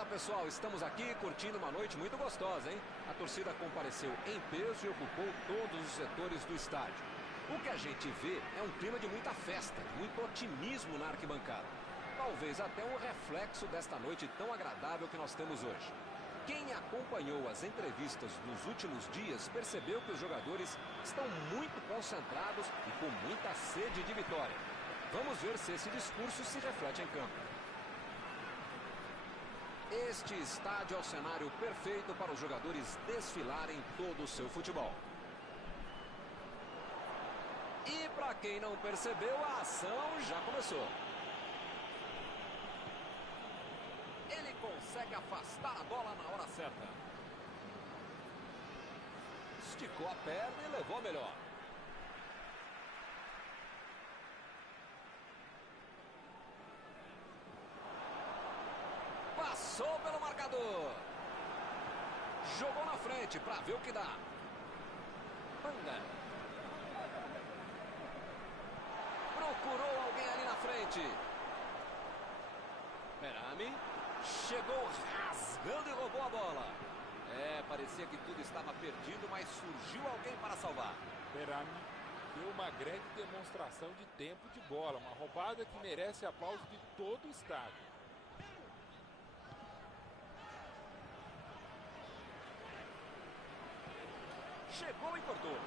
Olá pessoal, estamos aqui curtindo uma noite muito gostosa, hein? A torcida compareceu em peso e ocupou todos os setores do estádio. O que a gente vê é um clima de muita festa, de muito otimismo na arquibancada. Talvez até um reflexo desta noite tão agradável que nós temos hoje. Quem acompanhou as entrevistas dos últimos dias percebeu que os jogadores estão muito concentrados e com muita sede de vitória. Vamos ver se esse discurso se reflete em campo. Este estádio é o cenário perfeito para os jogadores desfilarem todo o seu futebol. E para quem não percebeu, a ação já começou. Ele consegue afastar a bola na hora certa. Esticou a perna e levou a melhor. Passou pelo marcador. Jogou na frente para ver o que dá. Manga. Procurou alguém ali na frente. Berami. Chegou rasgando e roubou a bola. Parecia que tudo estava perdido, mas surgiu alguém para salvar. Berami deu uma grande demonstração de tempo de bola. Uma roubada que merece aplauso de todo o estádio. Chegou e cortou.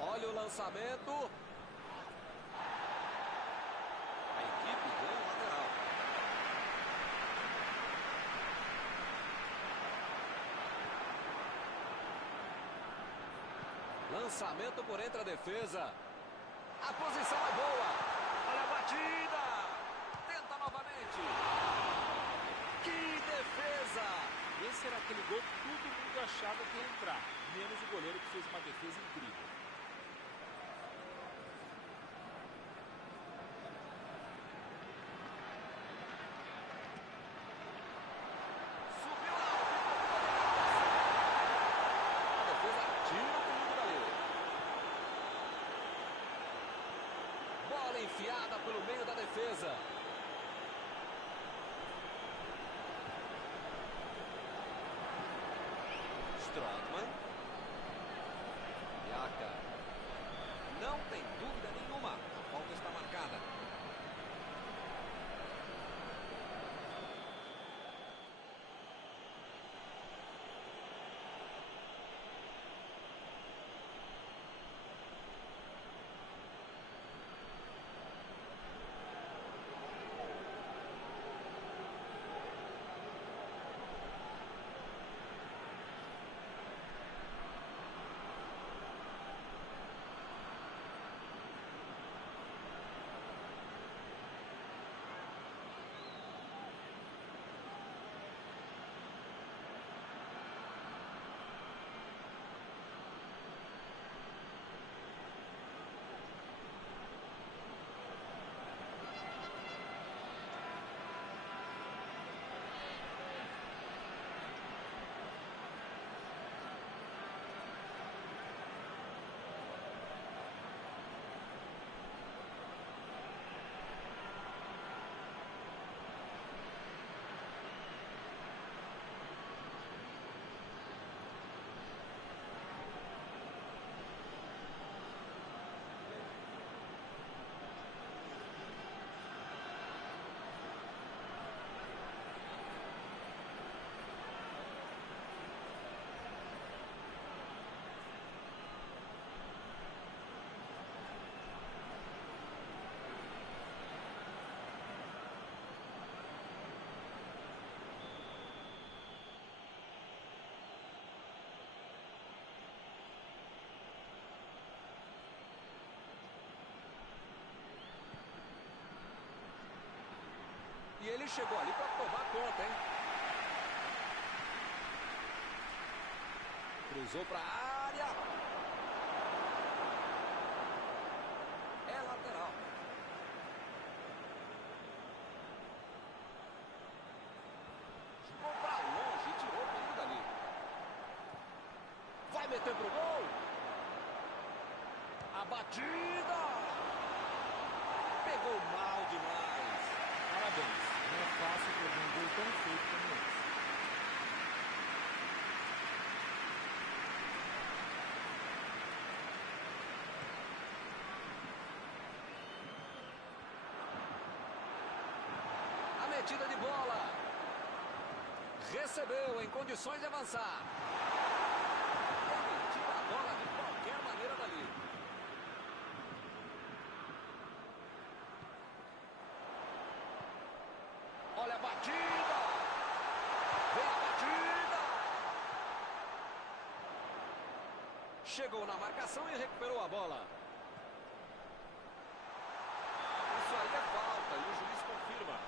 Olha o lançamento. A equipe ganha o lateral. Lançamento por entre a defesa. A posição é boa. Olha a batida. Tenta novamente. Que defesa. Esse era aquele gol que todo mundo achava que ia entrar. Menos o goleiro que fez uma defesa incrível. Subiu lá. A defesa tira o perigo dali. Bola enfiada pelo meio da defesa. Strootman. Yaka. Não tem dúvida nenhuma. A falta está marcada. E ele chegou ali para tomar conta, hein? Cruzou para a área. É lateral. Jogou para longe e tirou o perigo dali. Vai meter chute pro gol. A batida. Pegou mal demais. Parabéns. Não é fácil fazer um gol tão feito como esse. A metida de bola. Recebeu em condições de avançar. Ele tira a bola de qualquer maneira dali. Olha a batida. Vem a batida. Chegou na marcação e recuperou a bola. Isso aí é falta e o juiz confirma.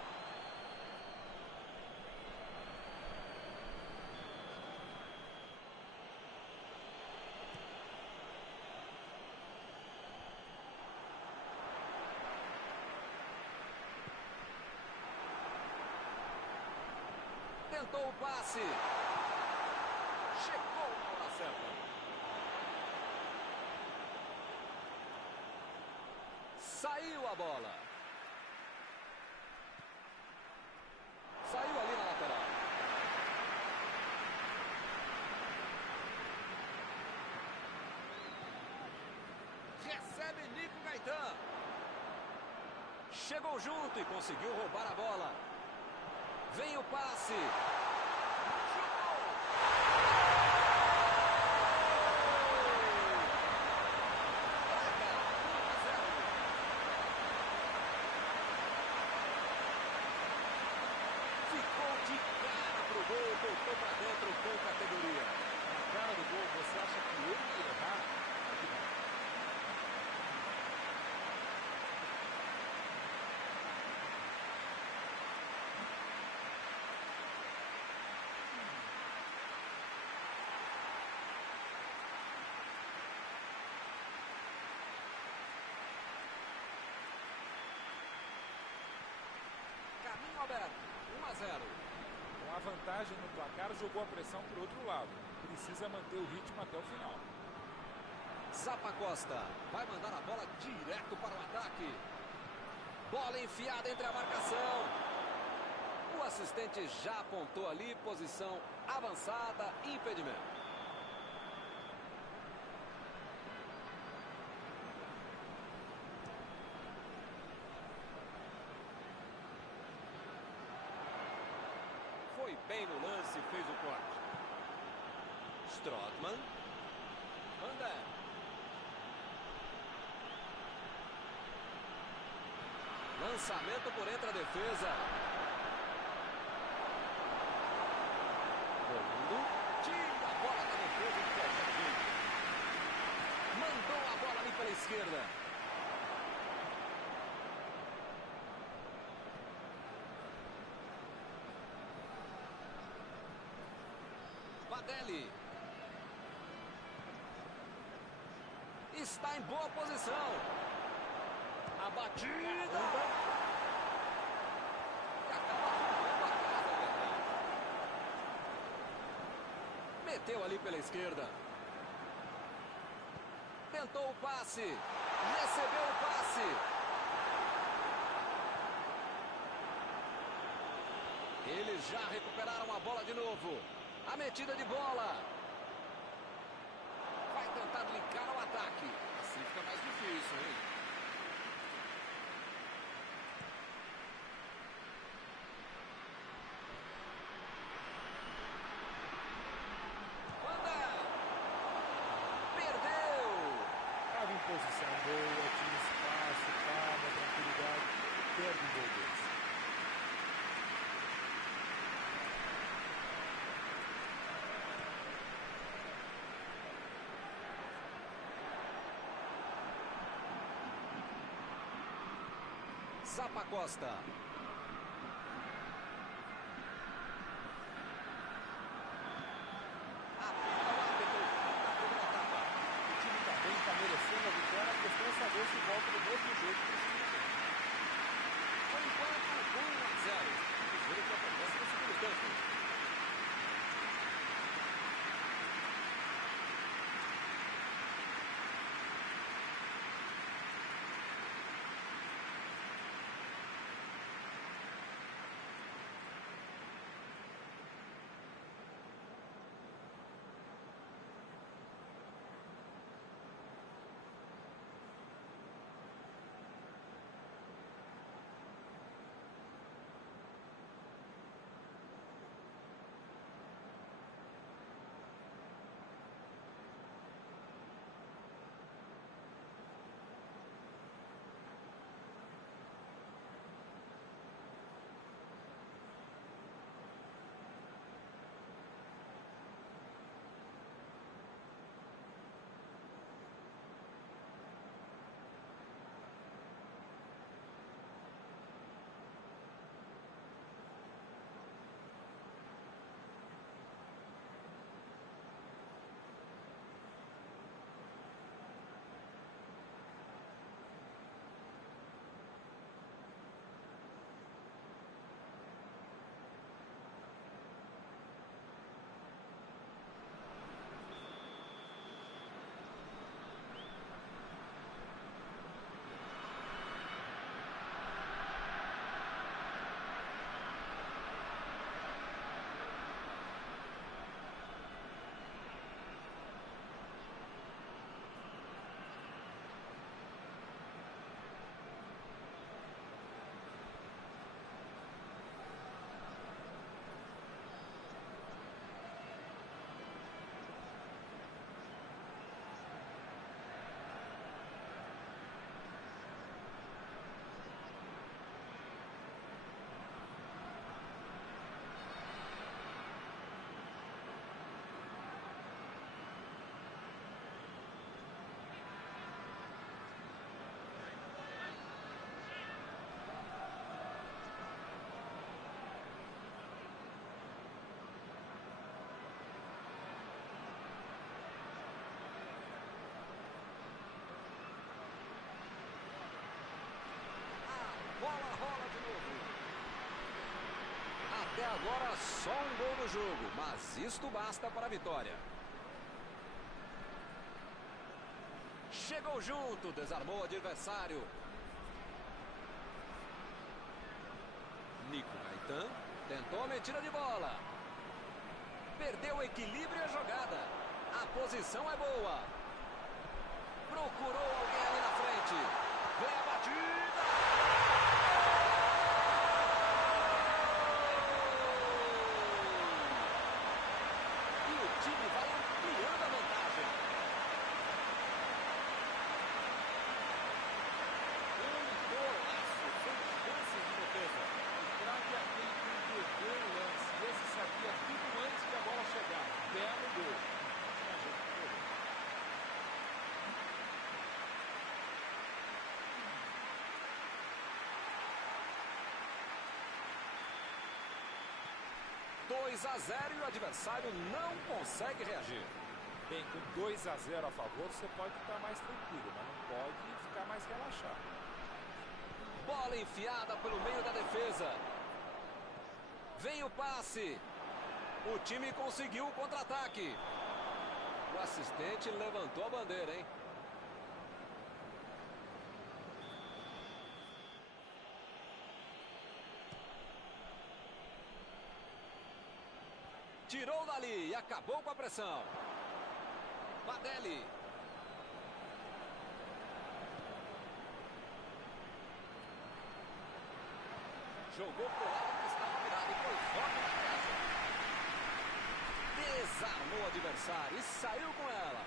Tentou o passe. Chegou na hora certa. Saiu a bola. Saiu ali na lateral. Recebe Nico Gaetan. Chegou junto e conseguiu roubar a bola. Vem o passe. Chutou. Braga, 1-0. Ficou de cara pro gol, voltou pra dentro com categoria. Na cara do gol, você acha que ele ia errar? Aqui não. Caminho aberto, 1-0. Com a vantagem no placar, jogou a pressão para o outro lado. Precisa manter o ritmo até o final. Zappacosta vai mandar a bola direto para o ataque. Bola enfiada entre a marcação. O assistente já apontou ali, posição avançada, impedimento. Foi bem no lance, fez o corte. Strootman. Vander. Lançamento por entre a defesa. Rolando. Tira a bola da defesa de qualquer jeito. Mandou a bola ali pela esquerda. Vadelli. Está em boa posição. A batida. E acaba arrumando a casa, verdade. Meteu ali pela esquerda. Tentou o passe. Recebeu o passe. Eles já recuperaram a bola de novo. A metida de bola. Vai tentar linkar ao ataque. Assim fica mais difícil, hein? Vander. Perdeu. Estava em posição boa, tinha espaço, calma, tranquilidade. Perde o gol desse. Zappacosta. Apita o árbitro. Na primeira etapa. O time está bem, está merecendo a vitória. A questão é saber se volta do mesmo jeito para o segundo tempo. Por enquanto, 1-0. Vamos ver o que acontece no segundo tempo. agora só um gol no jogo, mas isto basta para a vitória. Chegou junto, desarmou o adversário. Nico Gaetan tentou a metida de bola. Perdeu o equilíbrio e a jogada. A posição é boa. Procurou alguém ali na frente. Vem a batida. E o time vai ampliando a vantagem. Golaço, sem chances de defesa. O craque é aquele que entregou o lance. Esse sabia tudo antes que a bola chegar. Belo gol. Dois a 0 e o adversário não consegue reagir. Bem, com 2 a 0 a favor, você pode ficar mais tranquilo, mas não pode ficar mais relaxado. Bola enfiada pelo meio da defesa. Vem o passe. O time conseguiu o contra-ataque. O assistente levantou a bandeira, hein? Tirou dali e acabou com a pressão. Padelli. Jogou pro lado que estava virado e foi forte na casa. Desarmou o adversário e saiu com ela.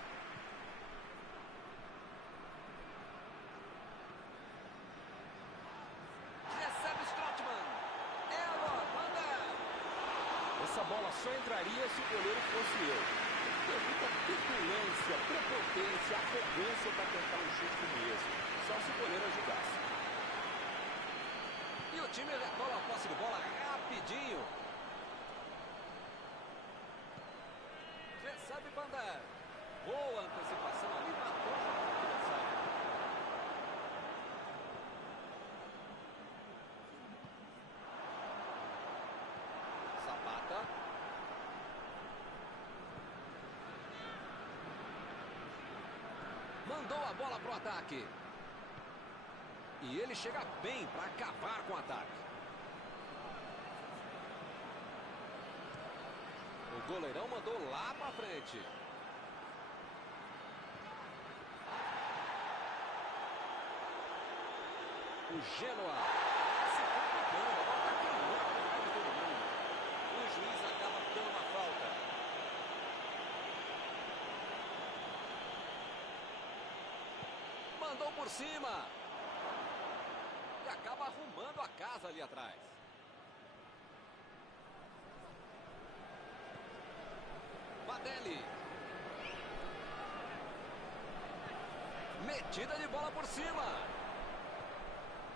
Recebe Strootman. É agora, manda. Essa bola só entraria se o goleiro fosse eu. Tem muita petulância, prepotência, arrogância para tentar um chute como esse. Só se o goleiro ajudasse. E o time retoma a posse de bola rapidinho. Recebe Bandar. Boa antecipação ali, matou o adversário. Zapata. Mandou a bola pro ataque. E ele chega bem para acabar com o ataque. O goleirão mandou lá para frente. O Genoa se complicando, a bola está queimando de todo mundo. O juiz acaba dando uma falta. Mandou por cima. E acaba arrumando a casa ali atrás. Padelli. Metida de bola por cima.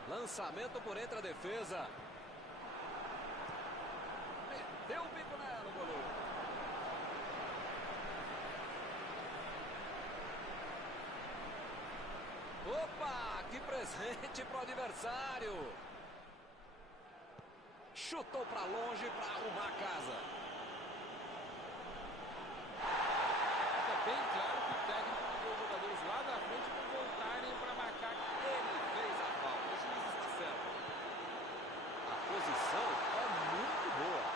Lançamento por entre a defesa. Meteu o bico nela, o goleiro. Opa, que presente pro adversário. Chutou para longe para arrumar a casa. Fica bem claro que o técnico mandou os jogadores lá da frente não voltarem para marcar. Ele fez a falta, o juiz está certo. A posição é muito boa.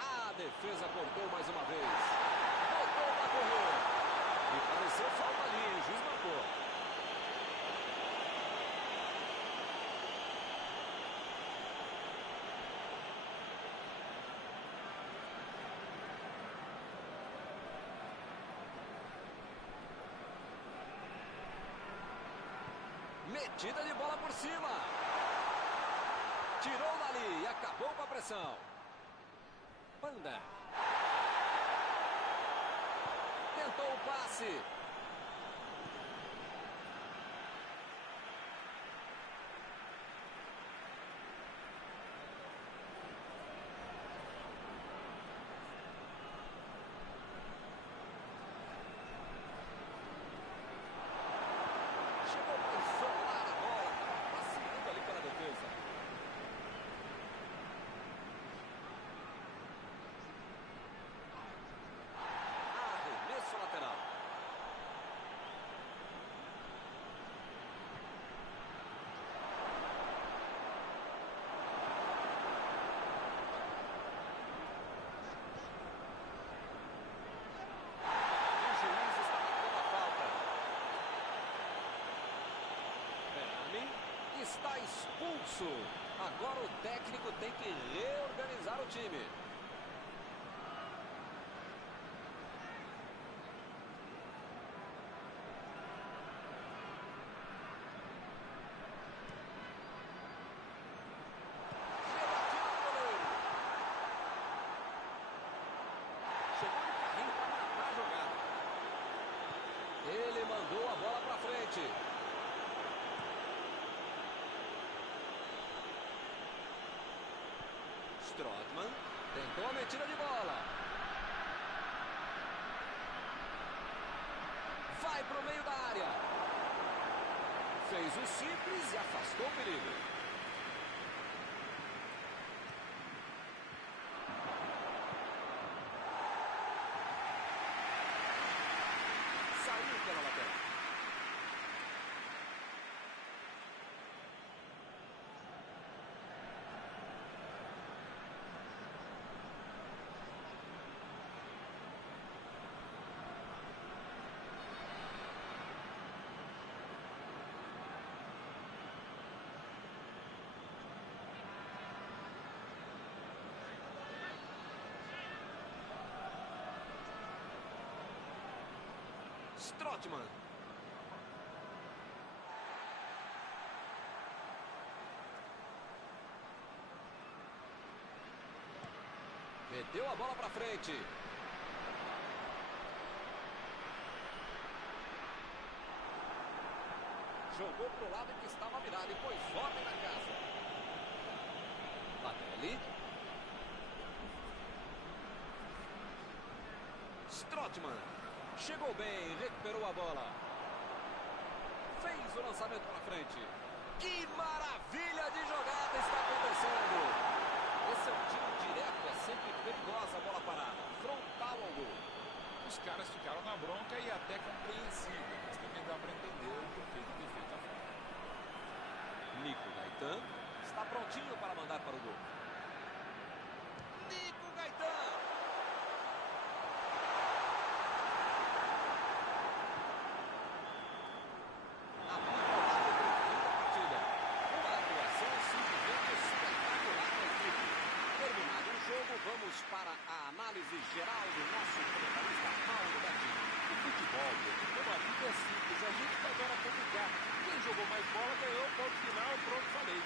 A defesa cortou mais uma vez. Botou para correr. E pareceu falta ali, o juiz marcou. Metida de bola por cima. Tirou dali e acabou com a pressão. Panda. Tentou o passe. Chegou para isolar a bola. está expulso. Agora o técnico tem que reorganizar o time. Chegou de carrinho para matar a jogada. Ele mandou a bola para frente. Strootman tentou a metida de bola. Vai para o meio da área. Fez o simples e afastou o perigo. Saiu pela lateral. Strootman. Meteu a bola para frente. Jogou para o lado que estava virado e pôs ordem na casa. Badelli. Strootman. Chegou bem, recuperou a bola. Fez o lançamento para frente. Que maravilha de jogada está acontecendo. Esse é um tiro direto, é sempre perigosa a bola parada. Frontal ao gol. Os caras ficaram na bronca e até compreensível, mas também dá para entender o porquê de ter feito a falta. Nico Gaetan está prontinho para mandar para o gol. Nico Gaetan. Vamos para a análise geral do nosso comentarista Mauro Betti. O futebol, como a vida é simples, a gente adora complicar. Quem jogou mais bola ganhou, ponto final, pronto, falei.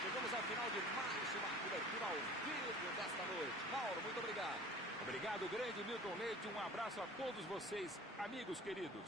Chegamos ao final de mais uma cobertura ao vivo desta noite. Mauro, muito obrigado. Obrigado, grande Milton Leite. Um abraço a todos vocês, amigos queridos.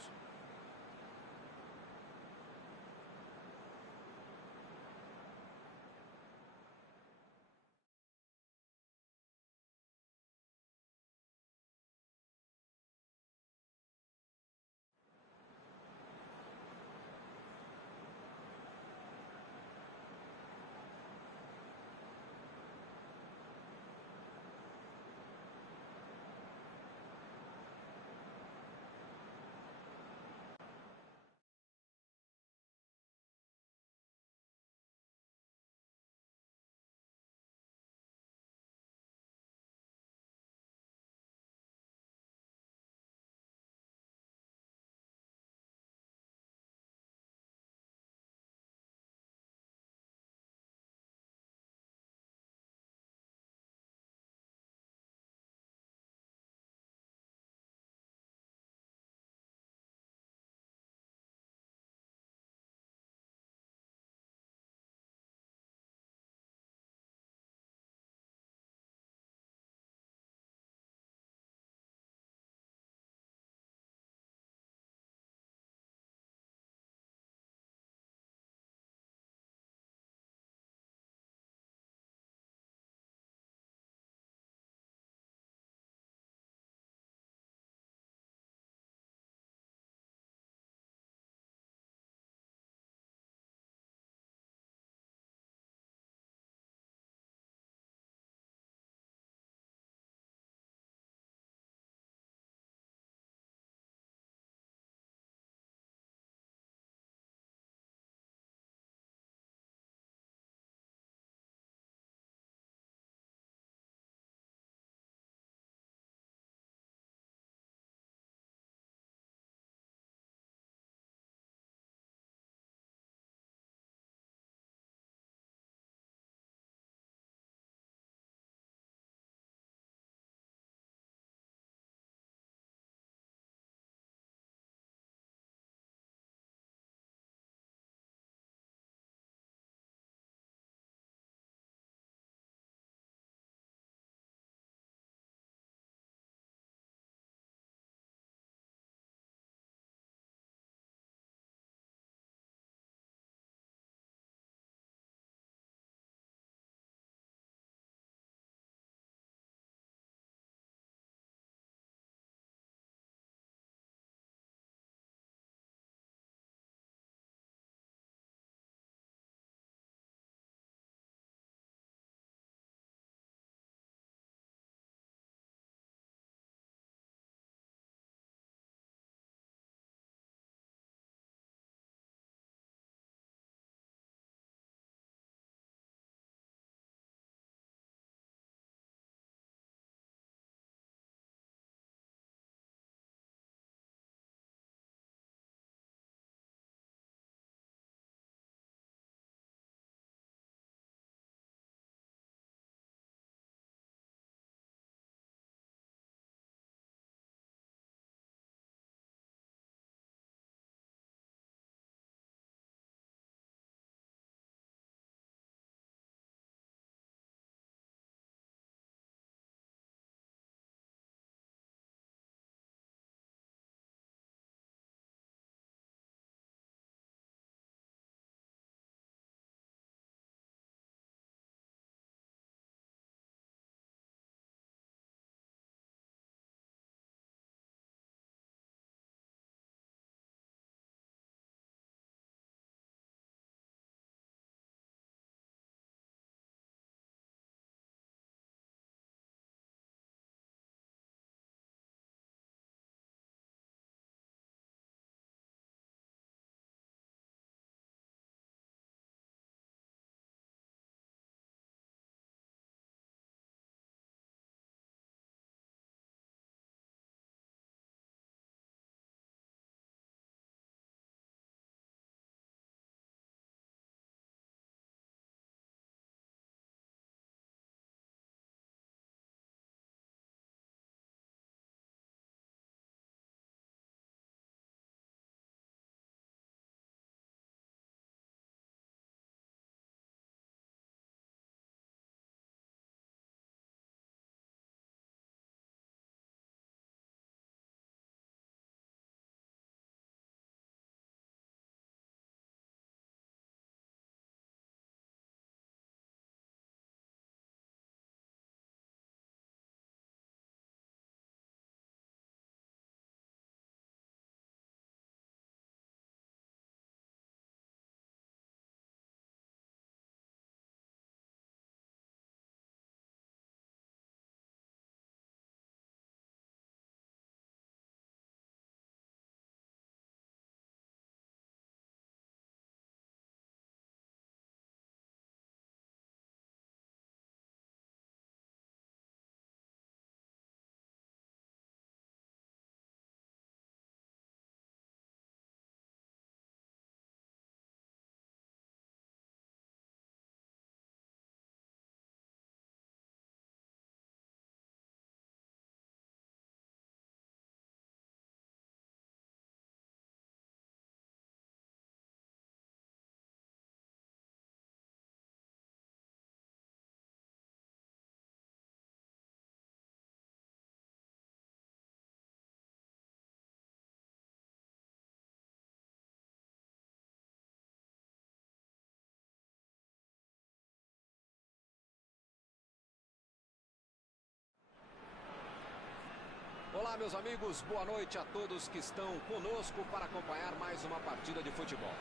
Olá, meus amigos, boa noite a todos que estão conosco para acompanhar mais uma partida de futebol.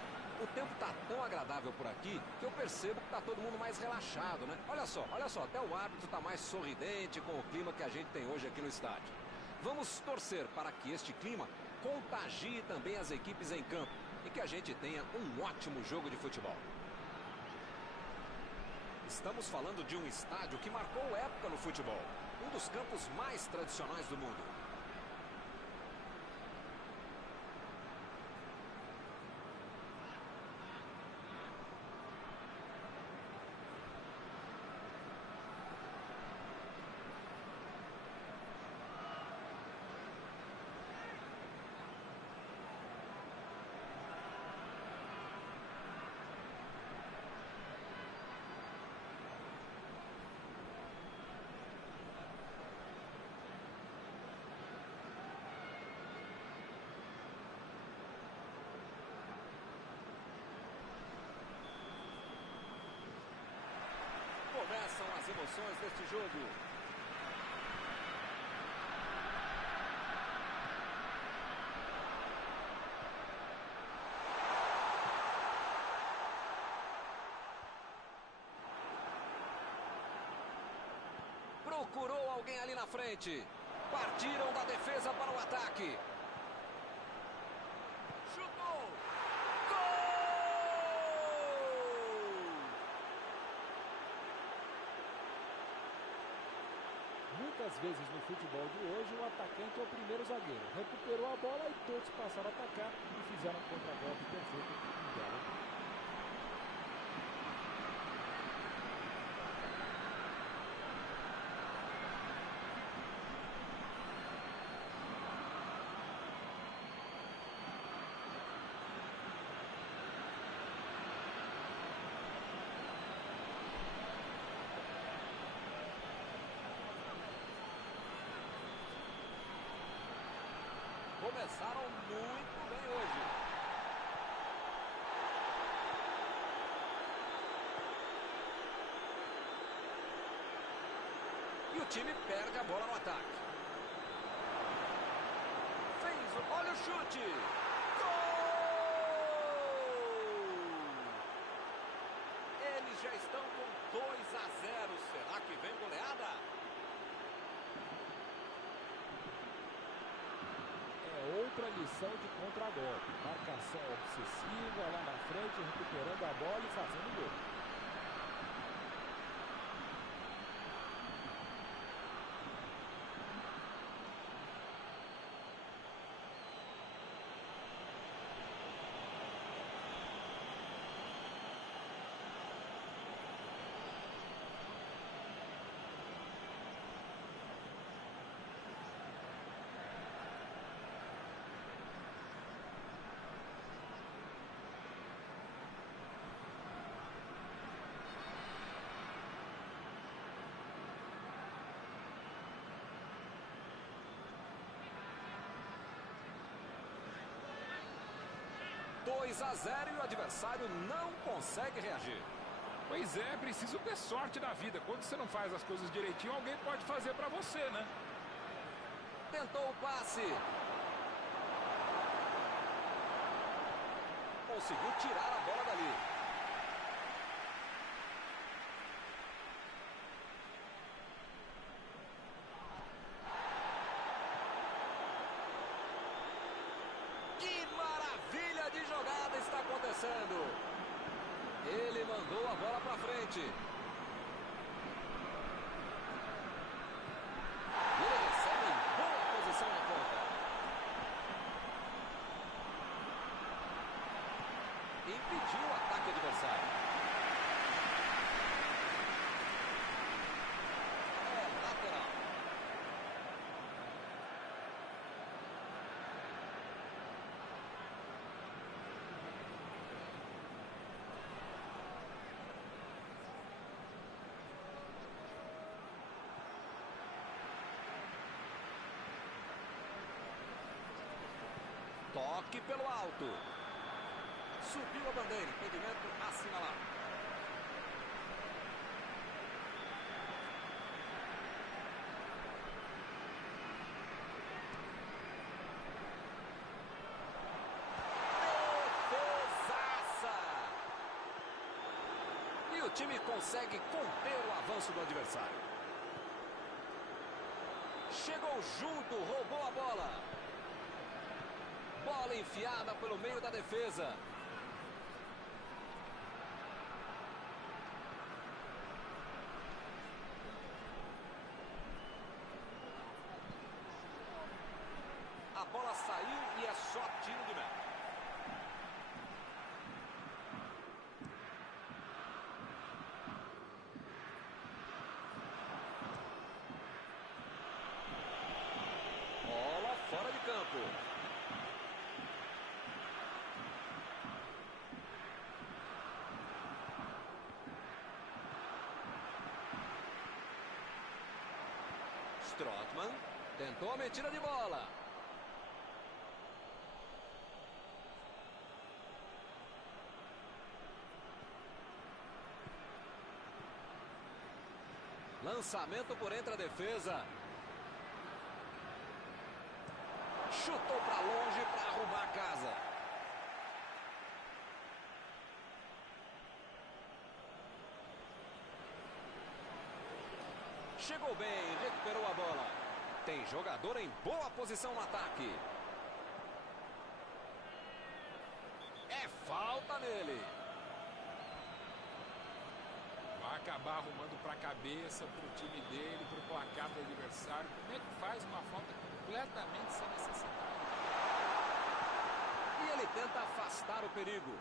O tempo está tão agradável por aqui que eu percebo que está todo mundo mais relaxado, né? Olha só, até o árbitro está mais sorridente com o clima que a gente tem hoje aqui no estádio. Vamos torcer para que este clima contagie também as equipes em campo e que a gente tenha um ótimo jogo de futebol. Estamos falando de um estádio que marcou época no futebol, um dos campos mais tradicionais do mundo. Começam as emoções deste jogo. Procurou alguém ali na frente. Partiram da defesa para o ataque. Chutou! Muitas vezes no futebol de hoje, o atacante é o primeiro zagueiro. Recuperou a bola e todos passaram a atacar e fizeram um contra-golpe perfeito em belo. Começaram muito bem hoje. E o time perde a bola no ataque. Olha o chute. Gol! Eles já estão com 2-0. Será que vem goleada? Outra lição de contra-golpe. Marcação obsessiva lá na frente, recuperando a bola e fazendo gol. A 0 e o adversário não consegue reagir. Pois é, preciso ter sorte da vida. Quando você não faz as coisas direitinho, alguém pode fazer pra você, né? Tentou o passe. Conseguiu tirar a bola dali. Ele mandou a bola para frente. Ele recebe em boa posição na ponta. Impediu o ataque adversário. É lateral. Toque pelo alto. Subiu a bandeira, impedimento assinalado. E o time consegue conter o avanço do adversário. Chegou junto, roubou a bola. Bola enfiada pelo meio da defesa. A bola saiu e é só tiro de meta. Bola fora de campo. Strootman tentou a metida de bola. Lançamento por entre a defesa. Chutou para longe para arrumar a casa. Chegou bem, recuperou a bola. Tem jogador em boa posição no ataque. É falta nele. Vai acabar arrumando para a cabeça, para o time dele, para o placar do adversário. Como é que faz uma falta completamente sem necessidade? E ele tenta afastar o perigo.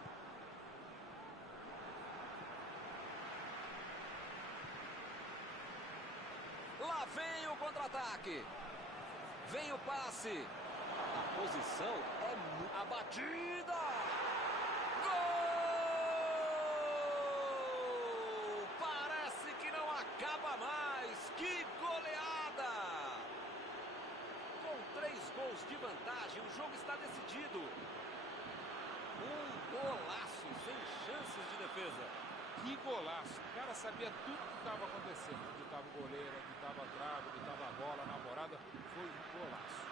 Lá vem o contra-ataque. Vem o passe. A posição é a batida. Acaba mais, que goleada! Com 3 gols de vantagem, o jogo está decidido. Um golaço, sem chances de defesa. Que golaço! O cara sabia tudo o que estava acontecendo. Onde estava o goleiro, onde estava a trave, onde estava a bola, na morada. Foi um golaço.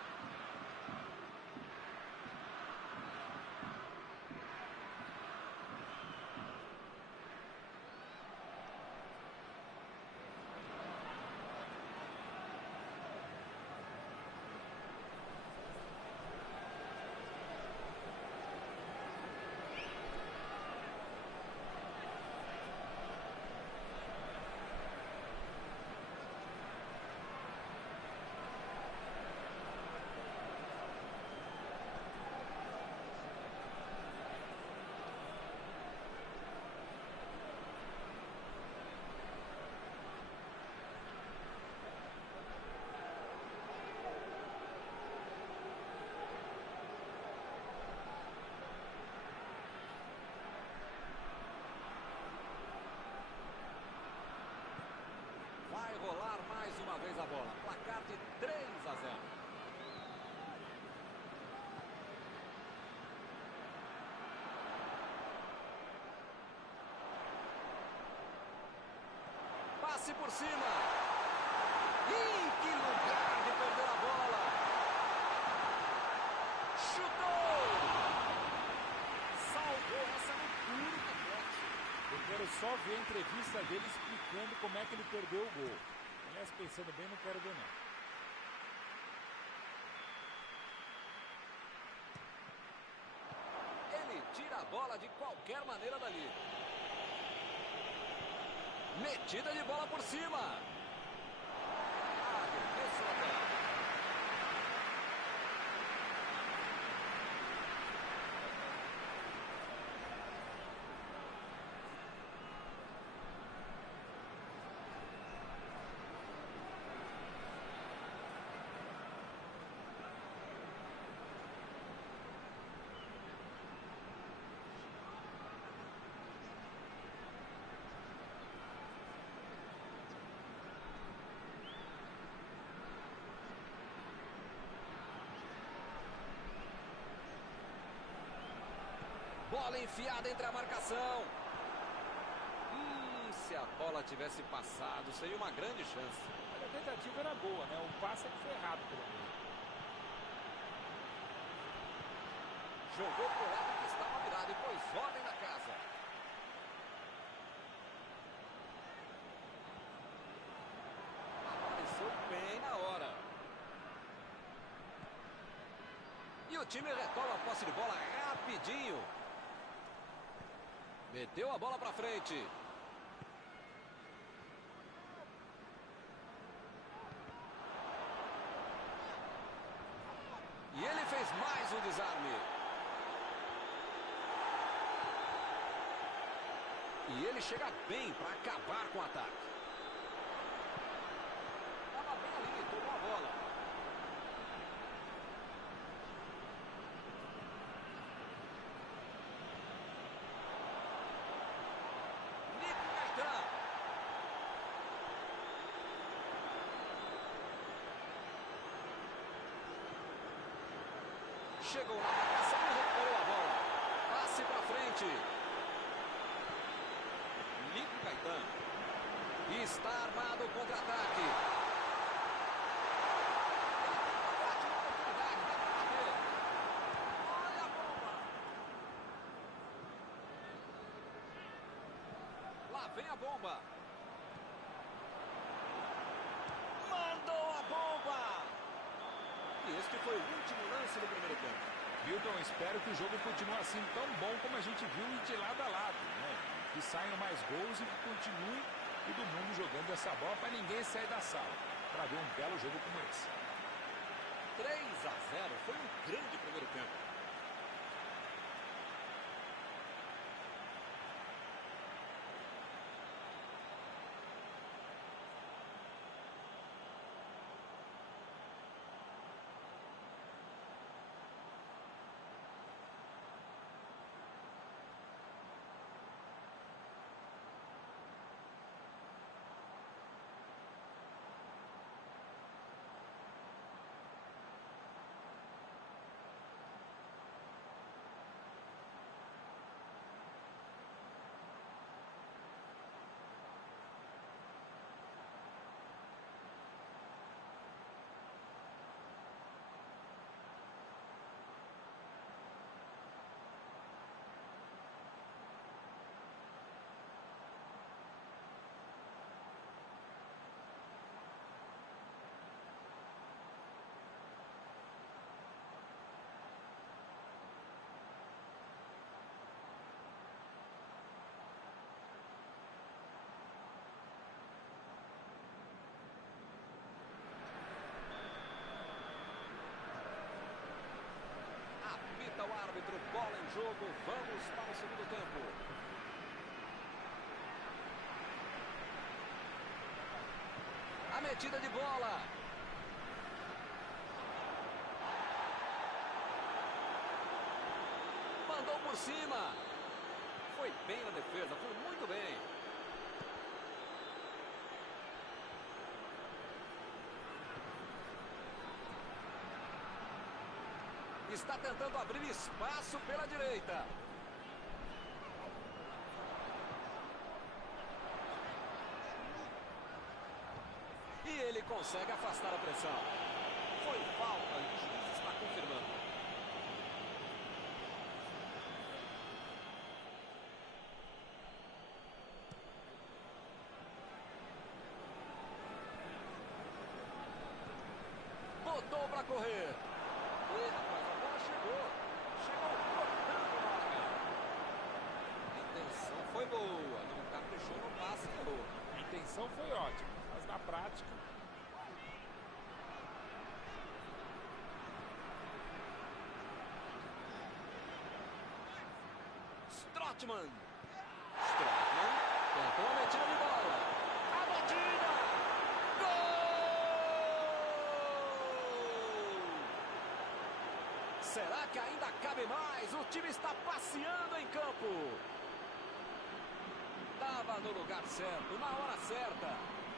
Vai rolar mais uma vez a bola. Placar de 3-0. Passe por cima. Ih, que lugar de perder a bola. Chutou. Salvou essa no puro reflexo. Eu quero só ver a entrevista dele explicando como é que ele perdeu o gol. Aliás, pensando bem, não quero ver não. Ele tira a bola de qualquer maneira dali. Metida de bola por cima. Arremesso lateral. Bola enfiada entre a marcação. Se a bola tivesse passado, seria uma grande chance. A tentativa era boa, né? O passe é que foi errado pelo meio. Jogou pro lado que estava virado e pôs ordem na casa. E o time retoma a posse de bola rapidinho. Meteu a bola para frente. E ele fez mais um desarme. E ele chega bem para acabar com o ataque. Estava bem ali, tomou a bola. Nico Gaetan. Chegou na marcação e recuperou a bola. Passe para frente. Nico Gaetan. Está armado o contra-ataque. Ele tem uma ótima oportunidade. Dá para bater. Olha a bomba. Lá vem a bomba. Mandou a bomba. E este foi o último lance do primeiro tempo. Milton, espero que o jogo continue assim tão bom como a gente viu de lado a lado, né? Que saiam mais gols e que continue todo mundo jogando essa bola para ninguém sair da sala, para ver um belo jogo como esse. 3-0, foi um grande primeiro tempo. Apita o árbitro, bola em jogo, vamos para o segundo tempo. A metida de bola. Mandou por cima. Foi bem na defesa, foi muito bem. Está tentando abrir espaço pela direita. E ele consegue afastar a pressão. Foi falta e o juiz está confirmando. Botou para correr. Ih, rapaz, a bola chegou. Chegou cortando a marca. A intenção foi boa. Não caprichou no passe e errou. A intenção foi ótima, mas na prática... Strootman. Strootman tentou a metida de bola. A batida! Gol! Será que ainda cabe mais? O time está passeando em campo. Estava no lugar certo, na hora certa.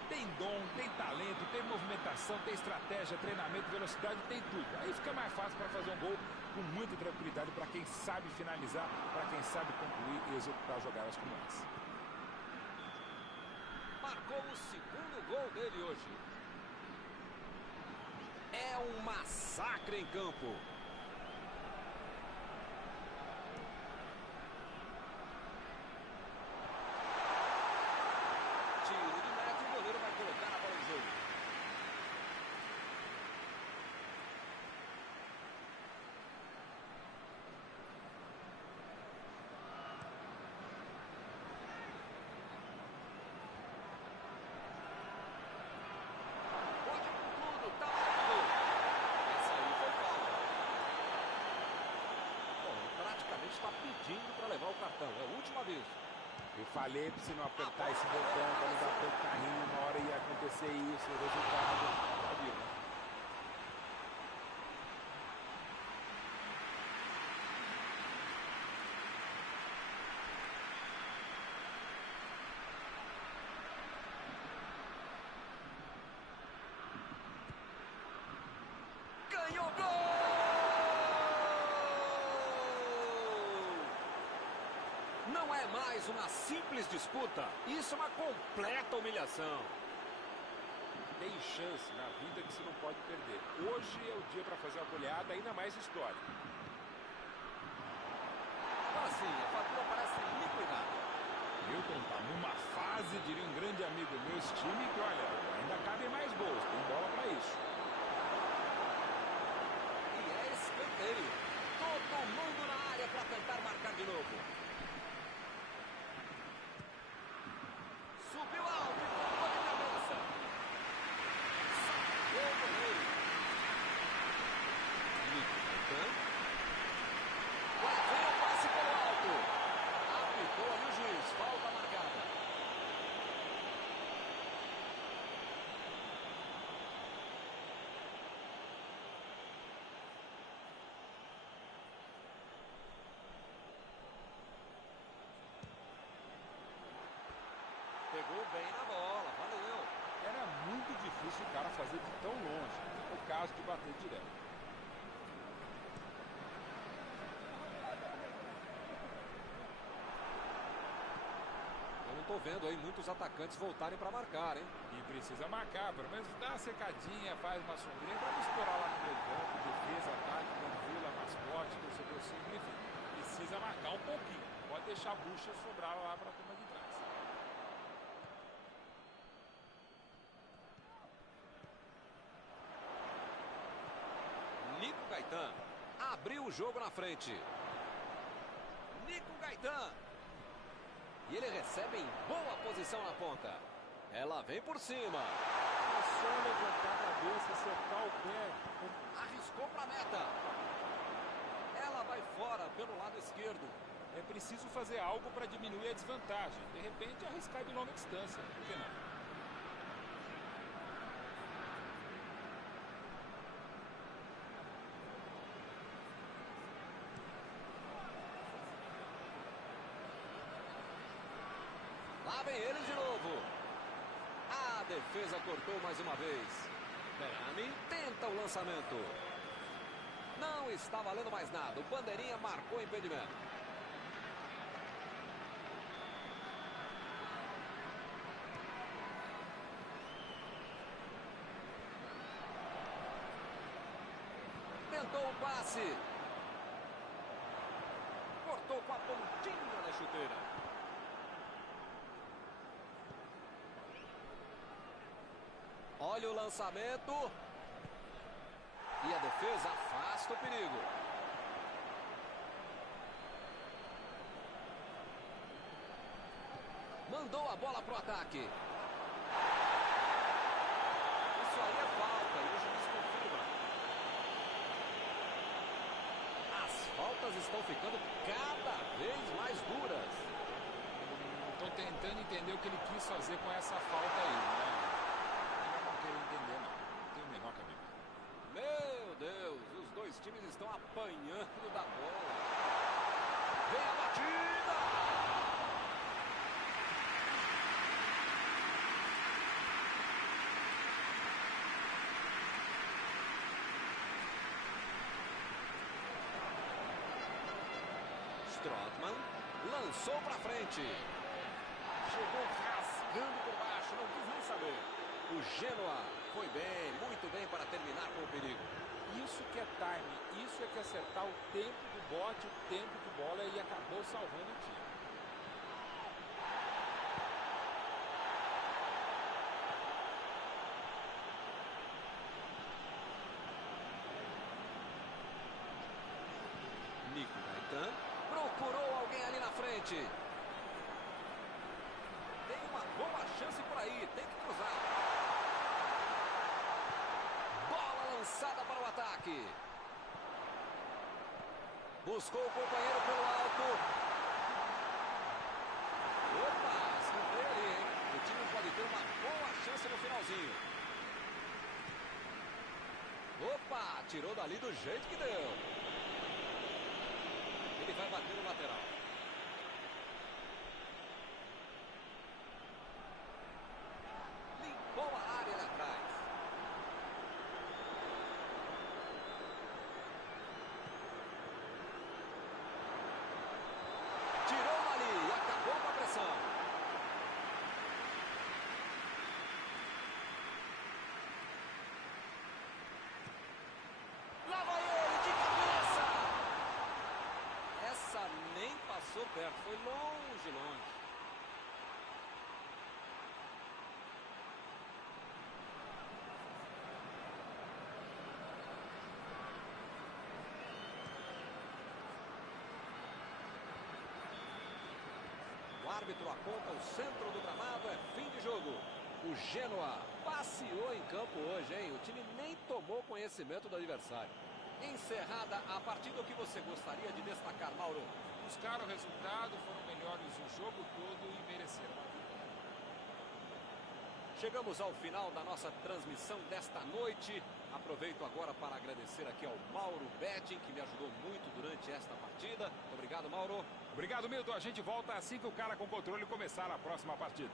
Tem dom, tem talento, tem movimentação, tem estratégia, treinamento, velocidade, tem tudo. Aí fica mais fácil para fazer um gol com muita tranquilidade para quem sabe finalizar, para quem sabe concluir e executar jogadas como essa. Marcou o segundo gol dele hoje. É um massacre em campo. Tiro de meta e o goleiro vai colocar a bola em jogo. está pedindo para levar o cartão. É o último aviso. Eu falei para você não apertar esse botão, para não dar tanto carrinho, uma hora ia acontecer isso, o resultado, já viu, né? Ganhou gol! Não é mais uma simples disputa. Isso é uma completa humilhação. Tem chance na vida que você não pode perder. Hoje é o dia para fazer uma goleada ainda mais histórica. Agora sim, a fatura parece liquidada. Milton tá numa fase, diria um grande amigo meu, esse time que, olha, ainda cabem mais gols, tem bola para isso. E é escanteio. Todo mundo na área para tentar marcar de novo. Subiu alto e tocou de cabeça. Sacou o goleiro. Nico Gaetan. Lá vem o passe pelo alto. Apitou ali o juiz. Falta marcada. Pegou bem na bola, valeu. Era muito difícil o cara fazer de tão longe. O caso de bater direto. Eu não tô vendo aí muitos atacantes voltarem para marcar, hein? E precisa marcar, pelo menos dá uma secadinha, faz uma sombrinha para não explorar lá no meio campo, defesa, ataque, gandula, mascote, torcedor simples, enfim. Precisa marcar um pouquinho. Pode deixar a bucha sobrar lá para a turma de trás. Nico Gaetan abriu o jogo na frente. Nico Gaetan. E ele recebe em boa posição na ponta. Ela vem por cima. É só levantar a cabeça, acertar o pé. Arriscou para a meta. Ela vai fora pelo lado esquerdo. É preciso fazer algo para diminuir a desvantagem. De repente, arriscar de longa distância. Por que não? Lá vem eles de novo. A defesa cortou mais uma vez. Berami tenta o lançamento. Não está valendo mais nada. O bandeirinha marcou impedimento. Tentou o passe. Cortou com a pontinha da chuteira. Olha o lançamento. E a defesa afasta o perigo. Mandou a bola para o ataque. Isso aí é falta e o juiz confirma. As faltas estão ficando cada vez mais duras. Estou tentando entender o que ele quis fazer com essa falta aí, né? Entender, não. Não tem o menor caminho. Meu Deus, os dois times estão apanhando da bola. Vem a batida! Strootman lançou para frente. Chegou rasgando por baixo, não quis nem saber. O Genoa foi bem, muito bem para terminar com o perigo. Isso que é time, isso é que é acertar o tempo do bote, o tempo de bola e acabou salvando o time. Nico Gaetan procurou alguém ali na frente. Tem uma boa chance por aí, tem que cruzar. Bola lançada para o ataque. Buscou o companheiro pelo alto. Opa, escanteio ali, hein? O time pode ter uma boa chance no finalzinho. Opa, tirou dali do jeito que deu. Ele vai bater no lateral. Limpou a área lá atrás. Tirou dali e acabou com a pressão. Lá vai ele de cabeça. Essa nem passou perto, foi longe, longe. O árbitro aponta o centro do gramado, é fim de jogo. O Genoa passeou em campo hoje, hein? O time nem tomou conhecimento do adversário. Encerrada a partida, o que você gostaria de destacar, Mauro? Buscaram o resultado, foram melhores o jogo todo e mereceram a vitória. Chegamos ao final da nossa transmissão desta noite. Aproveito agora para agradecer aqui ao Mauro Betting, que me ajudou muito durante esta partida. Obrigado, Mauro. Obrigado, Milton. A gente volta assim que o cara com controle começar a próxima partida.